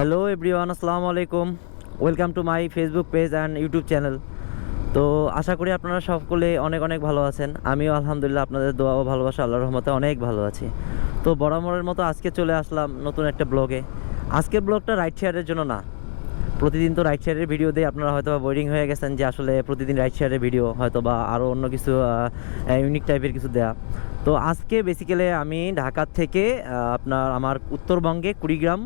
Hello everyone, আসসালামু আলাইকুম। Welcome to my Facebook page and YouTube channel. তো আশা করি আপনারা সকলে অনেক অনেক ভালো আছেন। আমিও আলহামদুলিল্লাহ আপনাদের দোয়া ও ভালোবাসা আল্লাহর রহমতে অনেক ভালো আছি। তো বরাবরের মতো আজকে চলে আসলাম নতুন একটা ব্লগে। আজকের ব্লগটা রাইড শেয়ারের জন্য না। প্রতিদিন তো রাইড শেয়ারের ভিডিও দিয়ে আপনারা হয়তো বোরিং হয়ে গেছেন যে আসলে প্রতিদিন রাইড শেয়ারের ভিডিও হয়তো বা আরও অন্য কিছু ইউনিক টাইপের কিছু দেয়া। তো আজকে বেসিক্যালি আমি ঢাকা থেকে আমার উত্তরবঙ্গে কুড়িগ্রাম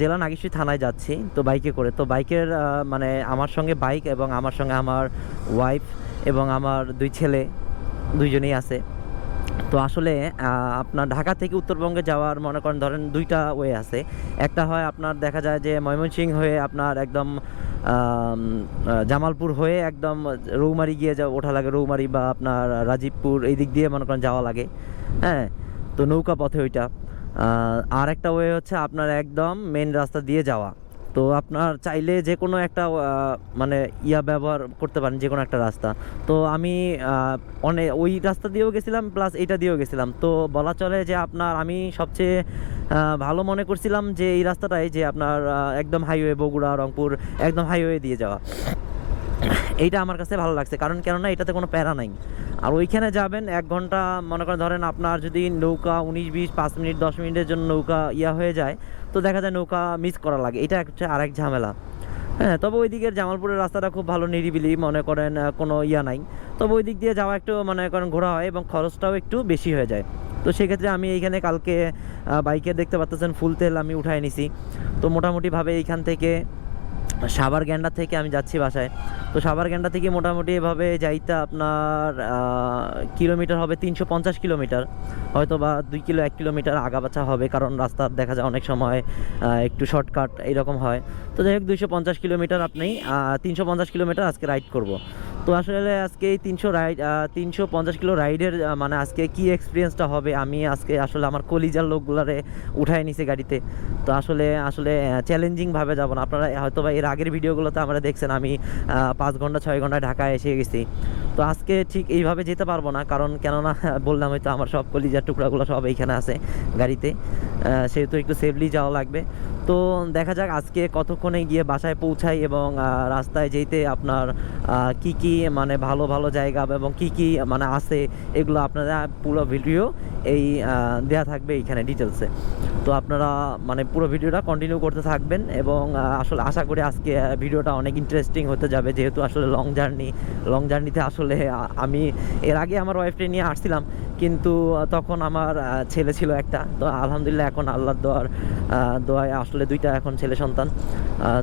জেলা নাগেশ্বরী থানায় যাচ্ছি তো বাইকে করে। তো বাইকের মানে আমার সঙ্গে বাইক এবং আমার সঙ্গে আমার ওয়াইফ এবং আমার দুই ছেলে, দুইজনেই আছে। তো আসলে আপনার ঢাকা থেকে উত্তরবঙ্গে যাওয়ার মনে করেন ধরেন দুইটা ওয়ে আছে। একটা হয় আপনার দেখা যায় যে ময়মনসিংহ হয়ে আপনার একদম জামালপুর হয়ে একদম রৌমারি গিয়ে ওঠা লাগে, রৌমারি বা আপনার রাজীবপুর এই দিক দিয়ে মনে করেন যাওয়া লাগে। হ্যাঁ, তো নৌকা পথে ওইটা। আর একটা ওয়ে হচ্ছে আপনার একদম মেন রাস্তা দিয়ে যাওয়া। তো আপনার চাইলে যে কোনো একটা মানে ব্যবহার করতে পারেন, যে কোনো একটা রাস্তা। তো আমি অনেক ওই রাস্তা দিয়েও গেছিলাম, প্লাস এইটা দিয়েও গেছিলাম। তো বলা চলে যে আমি সবচেয়ে ভালো মনে করছিলাম যে এই রাস্তাটাই, যে আপনার একদম হাইওয়ে বগুড়া রংপুর একদম হাইওয়ে দিয়ে যাওয়া। এইটা আমার কাছে ভালো লাগছে, কারণ কেননা এটাতে কোনো প্যারা নাই। আর ওইখানে যাবেন 1 ঘন্টা, মনে করেন ধরেন আপনার যদি নৌকা 19-20-5 মিনিট 10 মিনিটের জন্য নৌকা হয়ে যায়, তো দেখা যায় নৌকা মিস করা লাগে। এটা হচ্ছে আরেক ঝামেলা। হ্যাঁ, তবে ওই দিকের জামালপুরের রাস্তাটা খুব ভালো, নিরিবিলি, মনে করেন কোনো নাই। তবে ওই দিক দিয়ে যাওয়া একটু মনে করেন ঘোরা হয় এবং খরচটাও একটু বেশি হয়ে যায়। তো সেক্ষেত্রে আমি এইখানে কালকে বাইকে দেখতে পাচ্ছেন ফুল তেল আমি উঠায় নিছি। তো মোটামুটিভাবে এইখান থেকে সাভারগ্যান্ডা থেকে আমি যাচ্ছি বাসায়। তো সাভারগ্যান্ডা থেকে মোটামুটি এভাবে যাইতে আপনার কিলোমিটার হবে 350 কিলোমিটার, হয়তো বা 1 কিলোমিটার আগাবাছা হবে, কারণ রাস্তা দেখা যায় অনেক সময় একটু শর্টকাট এইরকম হয়। তো যাই হোক 250 কিলোমিটার, আপনি 350 কিলোমিটার আজকে রাইড করব। তো আসলে আজকে এই 350 কিলো রাইডের মানে আজকে কি এক্সপিরিয়েন্সটা হবে, আমি আজকে আসলে আমার কলিজার লোকগুলারে উঠায় নিছে গাড়িতে। তো আসলে আসলে চ্যালেঞ্জিংভাবে যাব না। আপনারা হয়তো বা এর আগের ভিডিওগুলোতে আমরা দেখছেন আমি 5 ঘন্টা 6 ঘন্টায় ঢাকায় এসে গেছি। তো আজকে ঠিক এইভাবে যেতে পারবো না, কারণ কেননা বললাম হয়তো আমার সব কলিজার টুকরাগুলো সব এইখানে আছে গাড়িতে, সেহেতু একটু সেফলি যাওয়া লাগবে। তো দেখা যাক আজকে কতক্ষণে গিয়ে বাসায় পৌঁছাই এবং রাস্তায় যেতে আপনার কি কি মানে ভালো ভালো জায়গা এবং কি কি মানে আছে, এগুলো আপনারা পুরো ভিডিও এই দেয়া থাকবে এইখানে ডিটেলসে। তো আপনারা মানে পুরো ভিডিওটা কন্টিনিউ করতে থাকবেন এবং আসলে আশা করি আজকে ভিডিওটা অনেক ইন্টারেস্টিং হতে যাবে, যেহেতু আসলে লং জার্নিতে আসলে আমি এর আগে আমার ওয়াইফকে নিয়ে আসছিলাম, কিন্তু তখন আমার ছেলে ছিল একটা। তো আলহামদুলিল্লাহ এখন আল্লাহর দোয়ায় আসলে দুইটা এখন ছেলে সন্তান।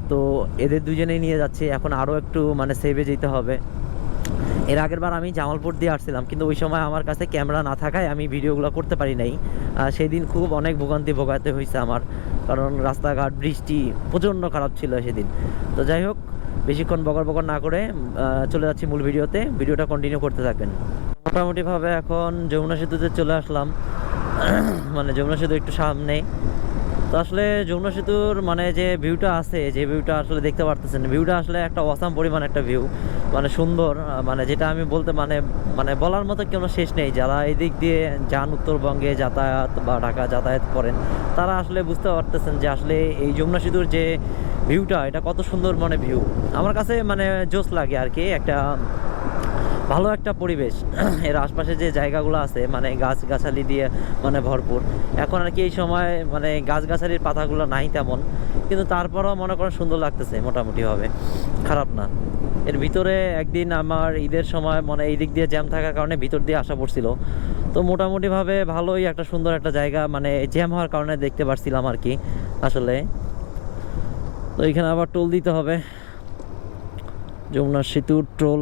তো এদের দুজনেই নিয়ে যাচ্ছি। এখন আরও একটু মানে সেভে যেতে হবে। এর আগের বার আমি জামালপুর দিয়ে আসছিলাম, কিন্তু ওই সময় আমার কাছে ক্যামেরা না থাকায় আমি ভিডিওগুলো করতে পারি নাই। সেই দিন খুব অনেক ভোগান্তি ভোগাতে হয়েছে আমার, কারণ রাস্তাঘাট বৃষ্টি প্রচণ্ড খারাপ ছিল সেদিন। তো যাই হোক, বেশিক্ষণ বকর বকর না করে চলে যাচ্ছি মূল ভিডিওতে। ভিডিওটা কন্টিনিউ করতে থাকবেন। মোটামুটিভাবে এখন যমুনা সেতুতে চলে আসলাম। মানে যমুনা সেতু একটু সামনে। তো আসলে যমুনা সেতুর মানে যে ভিউটা আছে, যে ভিউটা আসলে দেখতে পারতেছেন, ভিউটা আসলে একটা অসাম পরিমাণ একটা ভিউ, মানে সুন্দর, মানে যেটা আমি বলতে মানে মানে বলার মতো কোনো শেষ নেই। যারা এই দিক দিয়ে যান উত্তরবঙ্গে যাতায়াত বা ঢাকা যাতায়াত করেন, তারা আসলে বুঝতে পারতেছেন যে আসলে এই যমুনা সেতুর যে ভিউটা, এটা কত সুন্দর মানে ভিউ। আমার কাছে মানে জোস লাগে আর কি, একটা ভালো একটা পরিবেশ। এর আশপাশে যে জায়গাগুলো আছে মানে গাছগাছালি দিয়ে মানে ভরপুর। এখন আর কি এই সময় মানে গাছগাছালির পাতাগুলো নাই তেমন, কিন্তু তারপরেও মনে করেন সুন্দর লাগতেছে মোটামুটিভাবে, খারাপ না। এর ভিতরে একদিন আমার ঈদের সময় মানে এই দিক দিয়ে জ্যাম থাকার কারণে ভিতর দিয়ে আসা পড়ছিল। তো মোটামুটিভাবে ভালোই একটা সুন্দর একটা জায়গা, মানে জ্যাম হওয়ার কারণে দেখতে পারছিলাম আর কি আসলে। তো এখানে আবার টোল দিতে হবে, যমুনা সেতুর টোল।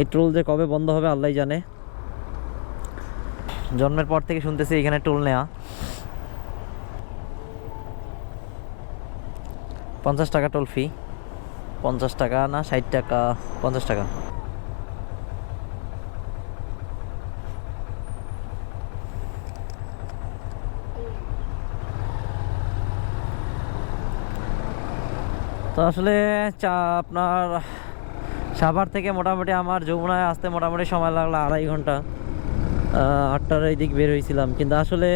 এই টোল যে কবে বন্ধ হবে আল্লাহই জানে। জন্মের পর থেকে শুনতেছি এখানে টোল নেওয়া। 50 টাকা টোল ফি। 50 টাকা না 60 টাকা, 50 টাকা। তো আসলে আপনার সাভার থেকে মোটামুটি আমার যমুনায় আসতে মোটামুটি সময় লাগলো 2.5 ঘন্টা। 8টার এই দিক বের হয়েছিলাম, কিন্তু আসলে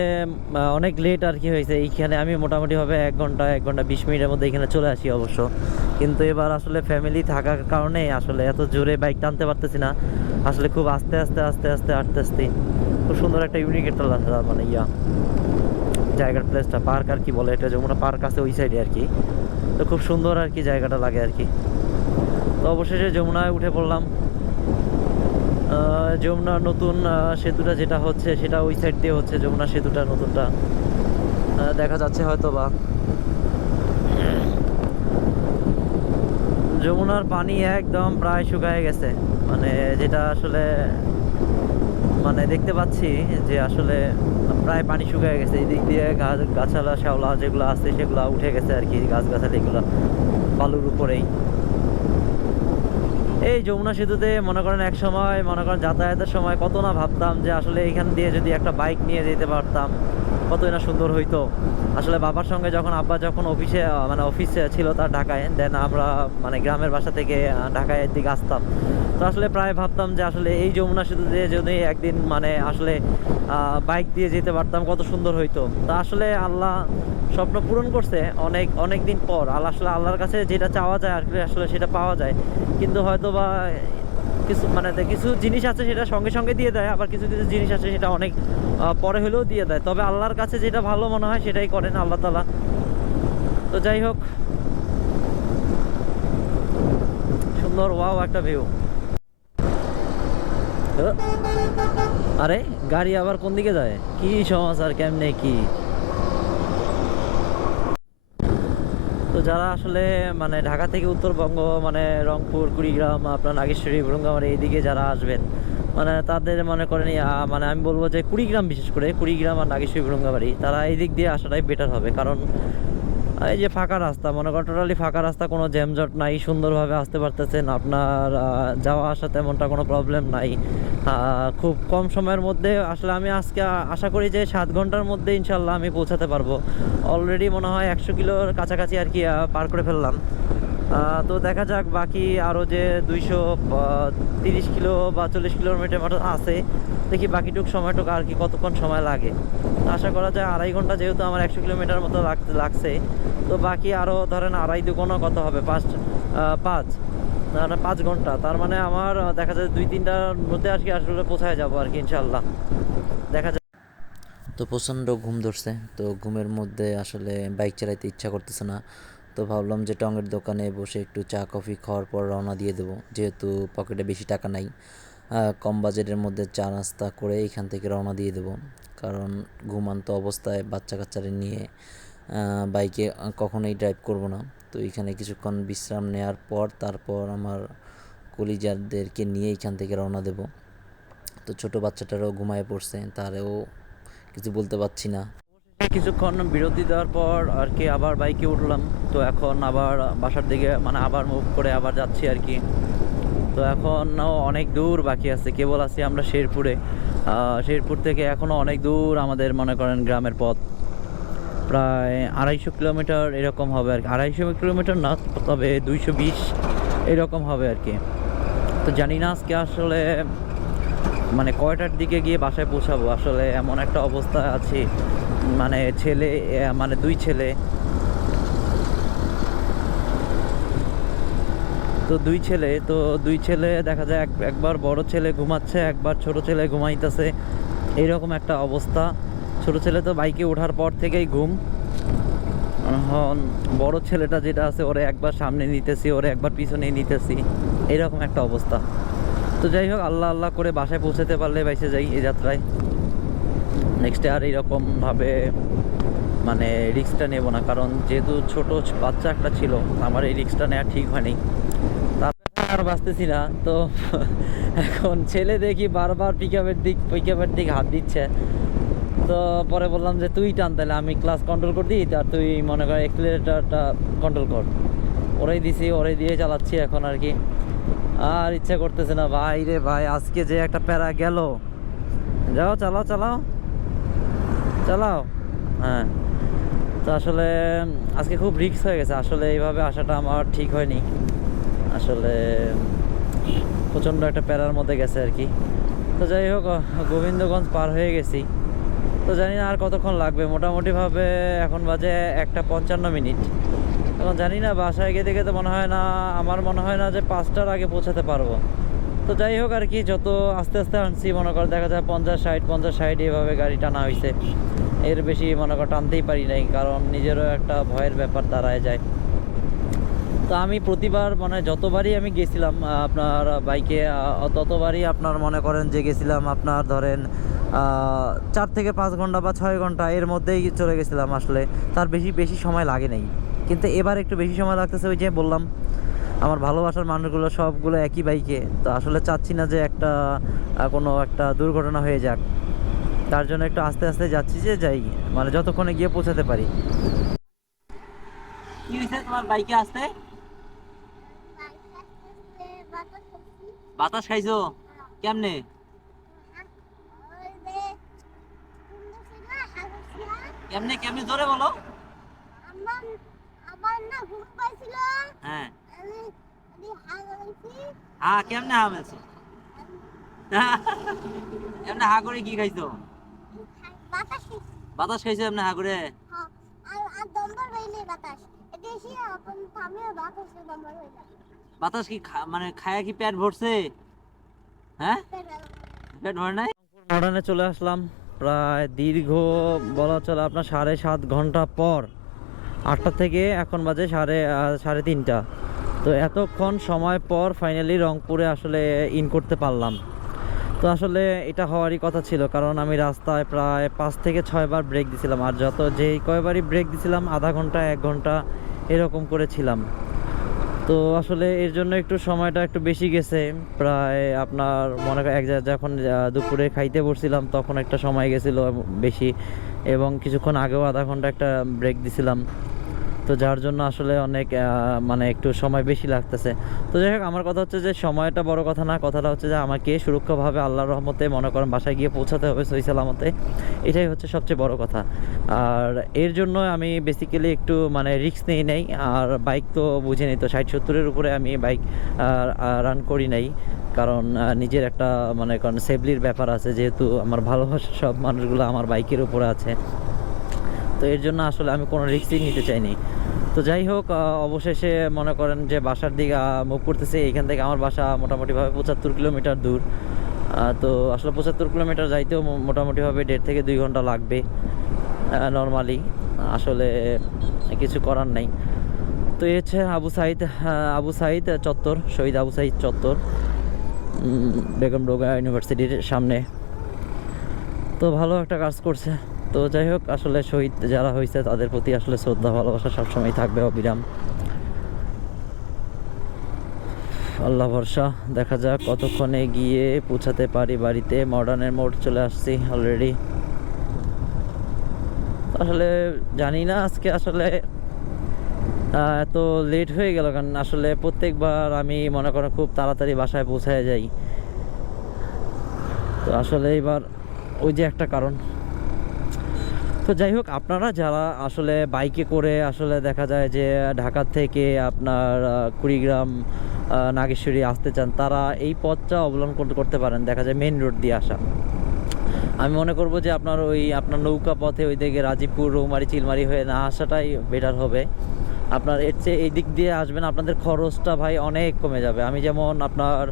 অনেক লেট আর কি হয়েছে। এইখানে আমি মোটামুটিভাবে 1 ঘন্টা 20 মিনিটের মধ্যে এখানে চলে আসি অবশ্য। কিন্তু এবার আসলে ফ্যামিলি থাকার কারণে আসলে এত জোরে বাইক টানতে পারতেছি না। আসলে খুব আস্তে আস্তে আস্তে আস্তে আস্তে আস্তে খুব সুন্দর একটা ইউনিক একটা মানে জায়গার প্লেসটা, পার্ক আর কি বলে এটা, যমুনা পার্ক আছে ওই সাইডে আর কি। তো খুব সুন্দর আর কি জায়গাটা লাগে আর কি। তো অবশেষে যমুনায় উঠে পড়লাম। যমুনা নতুন সেতুটা যেটা হচ্ছে সেটা ওই সাইড দিয়ে হচ্ছে, যমুনা সেতুটা নতুনটা দেখা যাচ্ছে হয়তো বা। যমুনার পানি একদম প্রায় শুকায় গেছে, মানে যেটা আসলে মানে দেখতে পাচ্ছি যে আসলে প্রায় পানি শুকিয়ে গেছে। এই দিক দিয়ে গাছালা শ্যাওলা যেগুলো আছে সেগুলো উঠে গেছে আর কি, গাছগাছালি এগুলো বালুর উপরেই। এই যমুনা সেতুতে মনে করেন এক সময় মনে করেন যাতায়াতের সময় কত না ভাবতাম যে আসলে এখান দিয়ে যদি একটা বাইক নিয়ে যেতে পারতাম কতই না সুন্দর হইতো। আসলে বাবার সঙ্গে যখন আব্বা যখন অফিসে মানে অফিসে ছিল তার ঢাকায়, দেন আমরা মানে গ্রামের বাসা থেকে ঢাকায় দিকে আসতাম। তো আসলে প্রায় ভাবতাম যে আসলে এই যমুনা সেতু দিয়ে যদি একদিন মানে আসলে বাইক দিয়ে যেতে পারতাম কত সুন্দর হইতো। তা আসলে আল্লাহ স্বপ্ন পূরণ করছে অনেক অনেক দিন পর। আসলে আল্লাহর কাছে যেটা চাওয়া যায় আর কি আসলে সেটা পাওয়া যায়, কিন্তু হয়তো বা কিছু মানে কিছু জিনিস আছে সেটা সঙ্গে সঙ্গে দিয়ে দেয়, আবার কিছু কিছু জিনিস আছে সেটা অনেক পরে হলেও দিয়ে দেয়। তবে আল্লাহর কাছে যেটা ভালো মনে হয় সেটাই করেন আল্লাহ তাআলা। তো যাই হোক, সুন্দর ওয়াও একটা ভিউ। আরে গাড়ি আবার কোন দিকে যায়, কি সমাচার, কেমনে কি? তো যারা আসলে মানে ঢাকা থেকে উত্তরবঙ্গ মানে রংপুর, কুড়িগ্রাম, আপনার নাগেশ্বরী, ভুরুঙ্গামারী এইদিকে যারা আসবেন, মানে তাদের মনে করেন মানে আমি বলবো যে কুড়িগ্রাম, বিশেষ করে কুড়িগ্রাম আর নাগেশ্বরী, ভুরুঙ্গামারী, তারা এই দিক দিয়ে আসাটাই বেটার হবে। কারণ এই যে ফাঁকা রাস্তা, মনে করেন টোটালি ফাঁকা রাস্তা, কোনো জ্যামজট নাই, সুন্দরভাবে আসতে পারতেছেন আপনার। যাওয়া আসা তেমনটা কোনো প্রবলেম নাই। খুব কম সময়ের মধ্যে আসলে আমি আজকে আশা করি যে 7 ঘন্টার মধ্যে ইনশাল্লাহ আমি পৌঁছাতে পারবো। অলরেডি মনে হয় 100 কিলোর কাছাকাছি আর কি পার করে ফেললাম। তো দেখা যাক বাকি আরও যে 230 কিলো বা 40 কিলোমিটার মতো আছে, দেখি বাকিটুক সময়টুকু আর কি কতক্ষণ সময় লাগে। আশা করা যায় 2.5 ঘন্টা, যেহেতু আমার 100 কিলোমিটার মতো লাগছে। তো বাকি আরও ধরেন 2.5 2 কত হবে, 5 ঘন্টা, তার মানে আমার দেখা যায় 2-3টার মধ্যে আর কি আসলে পৌঁছায় যাবো আর কি ইনশাল্লাহ। দেখা যায়। তো প্রচণ্ড ঘুম ধরছে, তো ঘুমের মধ্যে আসলে বাইক চালাইতে ইচ্ছা করতেছে না। তো ভাবলাম যে টঙের দোকানে বসে একটু চা কফি খাওয়ার পর রওনা দিয়ে দেবো, যেহেতু পকেটে বেশি টাকা নাই। কম বাজেটের মধ্যে চা নাস্তা করে এখান থেকে রওনা দিয়ে দেবো। কারণ ঘুমান্ত অবস্থায় বাচ্চা কাচ্চারা নিয়ে বাইকে কখনোই ড্রাইভ করব না। তো এখানে কিছুক্ষণ বিশ্রাম নেওয়ার পর তারপর আমার কলিজাদেরকে নিয়ে এখান থেকে রওনা দেব। তো ছোটো বাচ্চাটারও ঘুমায় পড়ছে, তারও কিছু বলতে পারছি না। কিছুক্ষণ বিরতি দেওয়ার পর আর কি আবার বাইকে উঠলাম। তো এখন আবার বাসার দিকে মানে আবার মুভ করে আবার যাচ্ছি আর কি। তো এখনও অনেক দূর বাকি আছে, কেবল আছি আমরা শেরপুরে। শেরপুর থেকে এখনও অনেক দূর আমাদের মনে করেন গ্রামের পথ, প্রায় 250 কিলোমিটার এরকম হবে আর কি। 250 কিলোমিটার না, তবে 220 এরকম হবে আর কি। তো জানি না আজকে আসলে মানে কয়টার দিকে গিয়ে বাসায় পৌঁছাবো। আসলে এমন একটা অবস্থায় আছি, মানে ছেলে মানে 2 ছেলে, তো 2 ছেলে দেখা যায় একবার বড় ছেলে ঘুমাচ্ছে, একবার ছোট ছেলে ঘুমাইতেছে, এইরকম একটা অবস্থা। ছোট ছেলে তো বাইকে ওঠার পর থেকেই ঘুম। এখন বড় ছেলেটা যেটা আছে ওরে একবার সামনে নিতেছি, ওরে একবার পিছনে নিতেছি, এইরকম একটা অবস্থা। তো যাই হোক, আল্লাহ আল্লাহ করে বাসায় পৌঁছাতে পারলে বাইসে যাই এই যাত্রায়। নেক্সটে আর এইরকমভাবে মানে রিস্কটা নেব না, কারণ যেহেতু ছোট বাচ্চা একটা ছিল, আমার এই রিস্কটা নেওয়া ঠিক হয়নি। তারপর আর বাঁচতেছি না তো। এখন ছেলে দেখি বারবার পিকআপের দিক হাত দিচ্ছে। তো পরে বললাম যে তুই টান, তাহলে আমি ক্লাস কন্ট্রোল করে দিই, আর তুই মনে কর অ্যাক্সিলারেটরটা কন্ট্রোল কর। ওরাই দিছি, ওরাই দিয়ে চালাচ্ছি এখন আর কি। আর ইচ্ছা করতেছে না ভাই রে ভাই, আজকে যে একটা প্যারা গেল। যাও, চালাও চালাও চালাও। হ্যাঁ, তো আসলে আজকে খুব রিস্ক হয়ে গেছে। আসলে এইভাবে আসাটা আমার ঠিক হয়নি। আসলে প্রচণ্ড একটা প্যারার মধ্যে গেছে আর কি। তো তো যাই হোক, গোবিন্দগঞ্জ পার হয়ে গেছি। তো জানি না আর কতক্ষণ লাগবে, মোটামুটিভাবে এখন বাজে 1:55। এখন জানি না, বাসায় গিয়ে দেখে তো মনে হয় না, আমার মনে হয় না যে 5টার আগে পৌঁছাতে পারবো। তো যাই হোক আর কি, যত আস্তে আস্তে আনছি, মনে কর দেখা যায় 50-60 এভাবে গাড়ি টানা হয়েছে। এর বেশি মনে কর টানতেই পারি নাই, কারণ নিজেরও একটা ভয়ের ব্যাপার দাঁড়ায় যায়। তো আমি প্রতিবার মানে যতবারই আমি গেছিলাম আপনার বাইকে, ততবারই আপনার মনে করেন যে গেছিলাম আপনার ধরেন 4 থেকে 5 ঘন্টা বা 6 ঘন্টা এর মধ্যেই চলে গেছিলাম আসলে। তার বেশি বেশি সময় লাগে নাই, কিন্তু এবার একটু বেশি সময় লাগতেছে। ওই যে বললাম, আমার ভালোবাসার মানুষগুলো সবগুলো একই বাইকে, তো আসলে চাচ্ছি না যে একটা কোনো একটা দুর্ঘটনা হয়ে যাক। তার জন্য একটু আস্তে আস্তে যাচ্ছি, যে যাই মানে যতক্ষণে গিয়ে পৌঁছাতে পারি। কি হয়েছে তোমার বাইকে আসতে? বাতাস খাইছো? কেমনে? কেমনে কেমনে জোরে বলো। হ্যাঁ। হ্যাঁ, কেমনে হা মেলছো? এমনি হা করে কি খাইছো? বাতাস খাইছো এমনি হা করে? বাতাস কি মানে খায়া কি পেট ভরছে? হ্যাঁ, পেট ভরে নাই। মডার্নে চলে আসলাম প্রায় দীর্ঘ বলা চলে আপনার 7.5 ঘন্টা পর। 8টা থেকে এখন বাজে সাড়ে 3টা। তো এতক্ষণ সময় পর ফাইনালি রংপুরে আসলে ইন করতে পারলাম। তো আসলে এটা হওয়ারই কথা ছিল, কারণ আমি রাস্তায় প্রায় 5 থেকে 6 বার ব্রেক দিছিলাম, আর যেই কয়বারই ব্রেক দিছিলাম আধা ঘন্টা 1 ঘন্টা এরকম করেছিলাম। তো আসলে এর জন্য একটু সময়টা একটু বেশি গেছে। প্রায় আপনার মনে করেন যখন দুপুরে খাইতে বসছিলাম তখন একটা সময় গেছিল বেশি, এবং কিছুক্ষণ আগেও আধা ঘন্টা একটা ব্রেক দিছিলাম। তো যার জন্য আসলে অনেক মানে একটু সময় বেশি লাগতেছে। তো যাই হোক, আমার কথা হচ্ছে যে সময়টা বড় কথা না, কথাটা হচ্ছে যে আমাকে সুরক্ষাভাবে আল্লাহর রহমতে মনে করেন বাসায় গিয়ে পৌঁছাতে হবে সহি সালামতে। এটাই হচ্ছে সবচেয়ে বড় কথা। আর এর জন্য আমি বেসিক্যালি একটু মানে রিস্ক নিই নাই। আর বাইক তো বুঝে তো 60-70-এর উপরে আমি বাইক রান করি নাই, কারণ নিজের একটা মনে করেন সেফলির ব্যাপার আছে, যেহেতু আমার ভালোবাসার সব মানুষগুলো আমার বাইকের উপরে আছে। তো এর জন্য আসলে আমি কোনো রিস্কই নিতে চাইনি। তো যাই হোক, অবশেষে মনে করেন যে বাসার দিকে মুভ করতেছে। এখান থেকে আমার বাসা মোটামুটিভাবে 75 কিলোমিটার দূর। তো আসলে 75 কিলোমিটার যাইতেও মোটামুটিভাবে 1.5 থেকে 2 ঘন্টা লাগবে নর্মালি। আসলে কিছু করার নাই। তো এই হচ্ছে আবু সাইদ চত্বর, শহীদ আবু সাইদ চত্বর, বেগম রোকেয়া ইউনিভার্সিটির সামনে। তো ভালো একটা কাজ করছে। তো যাই হোক, আসলে শহীদ যারা হয়েছে তাদের প্রতি আসলে শ্রদ্ধা ভালোবাসা সবসময় থাকবে অবিরাম। আল্লাহ ভরসা, দেখা যাক কতক্ষণে গিয়ে পৌঁছাতে পারি বাড়িতে। মডার্নের মোড় চলে আসছি অলরেডি। আসলে জানি না আজকে আসলে এত লেট হয়ে গেল, কারণ আসলে প্রত্যেকবার আমি মনে করেন খুব তাড়াতাড়ি বাসায় পৌঁছায় যাই। তো আসলে এবার ওই যে একটা কারণ। তো যাই হোক, আপনারা যারা আসলে বাইকে করে আসলে দেখা যায় যে ঢাকা থেকে আপনার কুড়িগ্রাম নাগেশ্বরী আসতে চান, তারা এই পথটা অবলম্বন করতে পারেন। দেখা যায় মেন রোড দিয়ে আসা। আমি মনে করব যে আপনার নৌকা পথে ওই দিকে রাজীবপুর, রৌমারী, চিলমারী হয়ে না আসাটাই বেটার হবে। আপনার এর চেয়ে এই দিক দিয়ে আসবেন, আপনাদের খরচটা ভাই অনেক কমে যাবে। আমি যেমন আপনার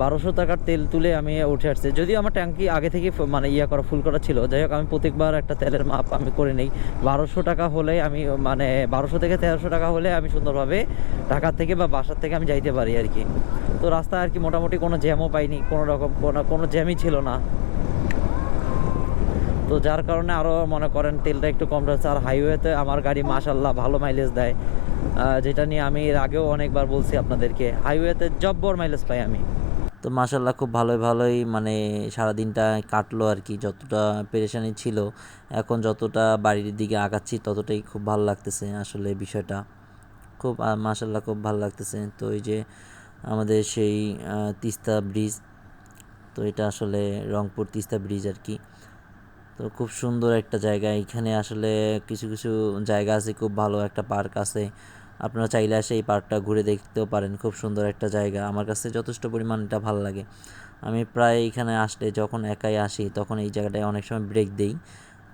1200 টাকার তেল তুলে আমি উঠে আসছি, যদিও আমার ট্যাঙ্কি আগে থেকে মানে ফুল করা ছিল। যাই হোক, আমি প্রত্যেকবার একটা তেলের মাপ আমি করে নিই। 1200 টাকা হলে আমি মানে 1200 থেকে 1300 টাকা হলে আমি সুন্দরভাবে ঢাকা থেকে বা বাসার থেকে আমি যাইতে পারি আর কি। তো রাস্তায় আর কি মোটামুটি কোনো জ্যামও পাইনি, কোনো রকম কোনো জ্যামই ছিল না। তো যার কারণে আরও মনে করেন তেলটা একটু কম যাচ্ছে। আর হাইওয়েতে আমার গাড়ি মাশাল্লাহ ভালো মাইলেজ দেয়, যেটা নিয়ে আমি এর আগেও অনেকবার বলছি আপনাদেরকে। হাইওয়েতে জব্বর মাইলেজ পাই আমি। তো মাশাল্লাহ খুব ভালোই ভালোই মানে সারাদিনটা কাটলো আর কি। যতটা পেরেশানি ছিল, এখন যতটা বাড়ির দিকে আগাচ্ছি ততটাই খুব ভালো লাগতেছে আসলে বিষয়টা। খুব মাশাল্লাহ খুব ভালো লাগতেছে। তো এই যে আমাদের সেই তিস্তা ব্রিজ, তো এটা আসলে রংপুর তিস্তা ব্রিজ আর কি। তো খুব সুন্দর একটা জায়গা। এখানে আসলে কিছু কিছু জায়গা আছে, খুব ভালো একটা পার্ক আছে। আপনারা চাইলে এসে এই পার্কটা ঘুরে দেখতেও পারেন। খুব সুন্দর একটা জায়গা, আমার কাছে যথেষ্ট পরিমাণ এটা ভালো লাগে। আমি প্রায় এখানে আসলে যখন একাই আসি তখন এই জায়গাটায় অনেক সময় ব্রেক দেই।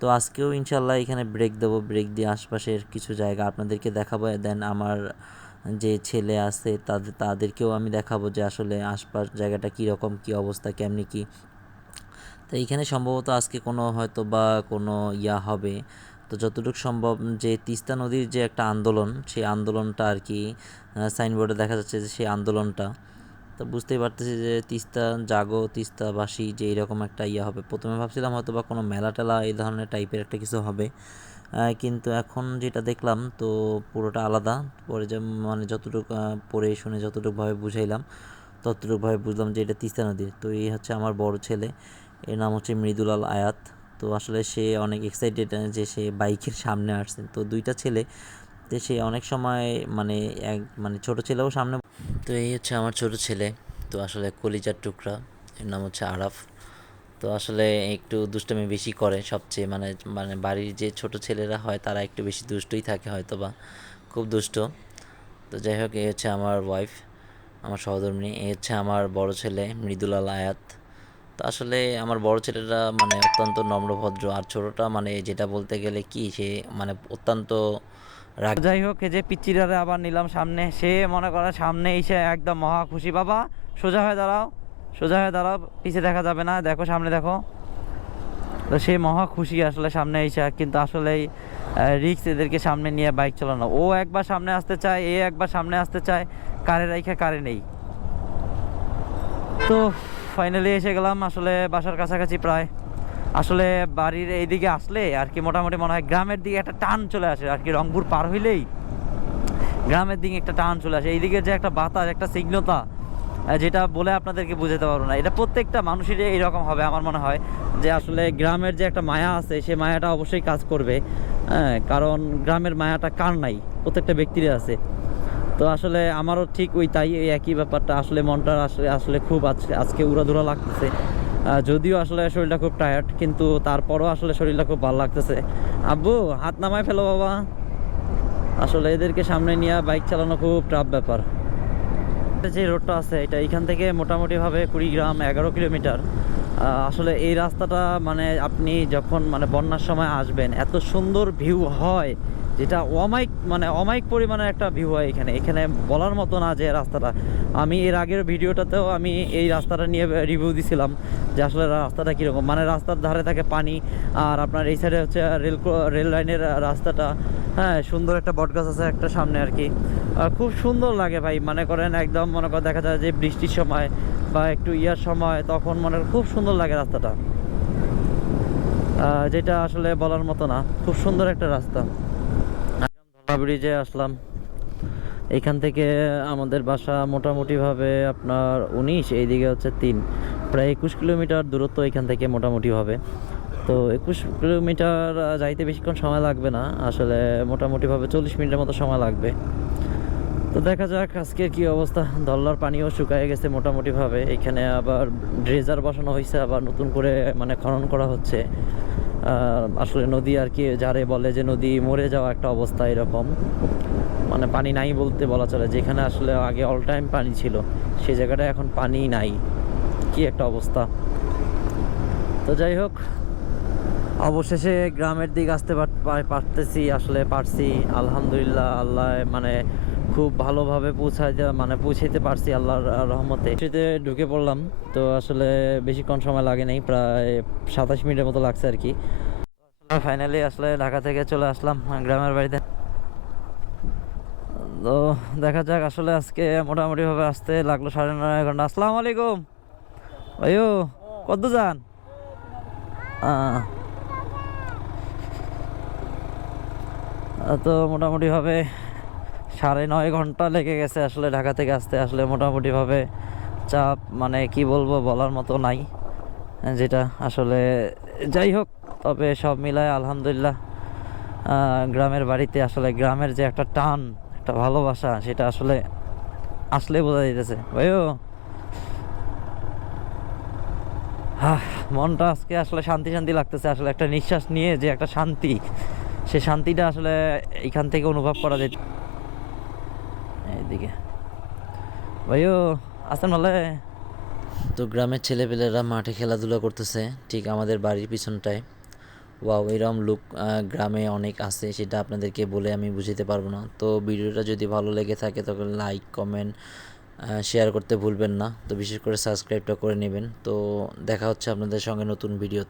তো আজকেও ইনশাল্লাহ এখানে ব্রেক দেবো, ব্রেক দিয়ে আশপাশের কিছু জায়গা আপনাদেরকে দেখাবো। দেন আমার যে ছেলে আছে তাদেরকেও আমি দেখাবো যে আসলে আশপাশ জায়গাটা কীরকম, কী অবস্থা, কেমনি কী। তো এইখানে সম্ভবত আজকে কোনো হয়তো বা কোনো হবে। তো যতটুকু সম্ভব যে তিস্তা নদীর যে একটা আন্দোলন, সেই আন্দোলনটা আর কি সাইনবোর্ডে দেখা যাচ্ছে যে সেই আন্দোলনটা। তো বুঝতেই পারতেছি যে তিস্তা জাগো, তিস্তাবাসী, যে এরকম একটা হবে। প্রথমে ভাবছিলাম হয়তো বা কোনো মেলা টেলা এই ধরনের টাইপের একটা কিছু হবে, কিন্তু এখন যেটা দেখলাম তো পুরোটা আলাদা। পরে যে মানে যতটুকু পড়ে শুনে যতটুকুভাবে বুঝাইলাম ততটুকুভাবে বুঝলাম যে এটা তিস্তা নদী। তো এই হচ্ছে আমার বড় ছেলে, এর নাম হচ্ছে মৃদুলাল আয়াত। তো আসলে সে অনেক এক্সাইটেড যে সে বাইকের সামনে আসছে। তো দুইটা ছেলে, তো সে অনেক সময় মানে মানে ছোটো ছেলেও সামনে। তো এই হচ্ছে আমার ছোট ছেলে, তো আসলে কলিজার টুকরা, এর নাম হচ্ছে আরাফ। তো আসলে একটু দুষ্টামি বেশি করে সবচেয়ে, মানে মানে বাড়ির যে ছোট ছেলেরা হয় তারা একটু বেশি দুষ্টই থাকে হয়তো বা, খুব দুষ্ট। তো যাই হোক, এই হচ্ছে আমার ওয়াইফ, আমার সহধর্মিণী। এই হচ্ছে আমার বড় ছেলে মৃদুলাল আয়াত। তো আসলে আমার বড় ছেলেটা মানে অত্যন্ত নম্রভদ্র, আর ছোটটা মানে যেটা বলতে গেলে কি, সে মানে অত্যন্ত রাগ। যাই হোক, এই যে পিচ্চিটারে আবার নিলাম সামনে, সে মনে করে সামনে এসে একদম মহা খুশি। বাবা সোজা হয়ে দাঁড়াও, সোজা হয়ে দাঁড়াও, পিছে দেখা যাবে না, দেখো সামনে দেখো। তো সে মহা খুশি আসলে সামনে এসে, কিন্তু আসলেই রিক্স এদেরকে সামনে নিয়ে বাইক চালানো। ও একবার সামনে আসতে চায়, এ একবার সামনে আসতে চায়, কারে রাইখা কারে নেই। তো ফাইনালি এসে গেলাম আসলে বাসার কাছাকাছি প্রায়। আসলে বাড়ির এইদিকে আসলে আর কি মোটামুটি মনে হয় গ্রামের দিকে একটা টান চলে আসে আর কি। রংপুর পার হইলেই গ্রামের দিকে একটা টান চলে আসে। এইদিকে যে একটা বাতাস, একটা স্নিগ্ধতা, যেটা বলে আপনাদেরকে বুঝাতে পারবো না। এটা প্রত্যেকটা মানুষেরই এইরকম হবে আমার মনে হয়, যে আসলে গ্রামের যে একটা মায়া আছে সে মায়াটা অবশ্যই কাজ করবে। হ্যাঁ, কারণ গ্রামের মায়াটা কার নাই, প্রত্যেকটা ব্যক্তিরই আছে। তো আসলে আমারও ঠিক ওই তাই, এই একই ব্যাপারটা। আসলে মনটা আসলে আসলে খুব আজকে উড়াধুরা লাগতেছে। যদিও আসলে শরীরটা খুব টায়ার্ড, কিন্তু তারপরও আসলে শরীরটা খুব ভালো লাগতেছে। আব্বু হাত নামায় ফেলো বাবা। আসলে এদেরকে সামনে নিয়ে বাইক চালানো খুব টাফ ব্যাপার। যে রোডটা আছে এটা এখান থেকে মোটামুটিভাবে কুড়িগ্রাম 11 কিলোমিটার। আসলে এই রাস্তাটা মানে আপনি যখন মানে বন্যার সময় আসবেন, এত সুন্দর ভিউ হয়, যেটা অমায়িক পরিমাণে একটা ভিউ হয় এখানে। এখানে বলার মতো না যে রাস্তাটা। আমি এর আগের ভিডিওটাতেও আমি এই রাস্তাটা নিয়ে রিভিউ দিছিলাম যে আসলে রাস্তাটা কীরকম। মানে রাস্তার ধারে থাকে পানি, আর আপনার এই সাইডে হচ্ছে রেল লাইনের রাস্তাটা। হ্যাঁ, সুন্দর একটা বটগাছ আছে একটা সামনে আর কি। খুব সুন্দর লাগে ভাই। মনে করেন একদম মনে করেন দেখা যায় যে বৃষ্টির সময় বা একটু ইয়ার সময়, তখন মনে করেন খুব সুন্দর লাগে রাস্তাটা, যেটা আসলে বলার মতো না। খুব সুন্দর একটা রাস্তা। ধলা ব্রিজে আসলাম। এখান থেকে আমাদের বাসা মোটামুটিভাবে আপনার 19, এইদিকে হচ্ছে 3, প্রায় 21 কিলোমিটার দূরত্ব এখান থেকে মোটামুটিভাবে। তো 21 কিলোমিটার যাইতে বেশিক্ষণ সময় লাগবে না আসলে, মোটামুটিভাবে 40 মিনিটের মতো সময় লাগবে। তো দেখা যাক আজকের কি অবস্থা। ধল্লার পানিও শুকায় গেছে মোটামুটিভাবে। এখানে আবার ড্রেজার বসানো হয়েছে, আবার নতুন করে মানে খনন করা হচ্ছে। আসলে নদী আর কি যারে বলে যে নদী মরে যাওয়া একটা অবস্থা এরকম, মানে পানি নাই বলতে বলা চলে। যেখানে আসলে আগে অল টাইম পানি ছিল, সেই জায়গাটায় এখন পানি নাই, কি একটা অবস্থা। তো যাই হোক, অবশেষে গ্রামের দিক আসতে পারতেছি, আসলে পারছি আলহামদুলিল্লাহ। আল্লাহ মানে খুব ভালোভাবে পৌঁছাইতে পারছি আল্লাহর রহমতে। সেতে ঢুকে পড়লাম। তো আসলে বেশিক্ষণ সময় লাগে নাই, প্রায় 27 মিনিটের মতো লাগছে আর কি। ফাইনালি আসলে ঢাকা থেকে চলে আসলাম গ্রামের বাড়িতে। তো দেখা যাক, আসলে আজকে মোটামুটিভাবে আসতে লাগলো 9.5 ঘন্টা। আসসালামু আলাইকুম ভাইও, কত যান? তো মোটামুটিভাবে 9.5 ঘন্টা লেগে গেছে আসলে ঢাকা থেকে আসতে। আসলে মোটামুটিভাবে চাপ মানে কি বলবো, বলার মতো নাই যেটা আসলে। যাই হোক, তবে সব মিলায় আলহামদুলিল্লাহ গ্রামের বাড়িতে আসলে গ্রামের যে একটা টান, একটা ভালোবাসা, সেটা আসলে আসলে বোঝা যাইতেছে ভাইও। মনটা আজকে আসলে শান্তি শান্তি লাগতেছে। আসলে একটা নিঃশ্বাস নিয়ে যে একটা শান্তি, সে শান্তিটা আসলে এখান থেকে অনুভব করা যায়। এইদিকে ভাইও আসেন বলে তো গ্রামের ছেলেপেলেরা মাঠে খেলাধুলা করতেছে ঠিক আমাদের বাড়ির পিছনটায়। ওয়াও, এরকম লুক গ্রামে অনেক আছে, সেটা আপনাদেরকে বলে আমি বুঝাতে পারবো না। তো ভিডিওটা যদি ভালো লেগে থাকে তখন লাইক কমেন্ট শেয়ার করতে ভুলবেন না। তো বিশেষ করে সাবস্ক্রাইবটা করে নেবেন। তো দেখা হচ্ছে আপনাদের সঙ্গে নতুন ভিডিও।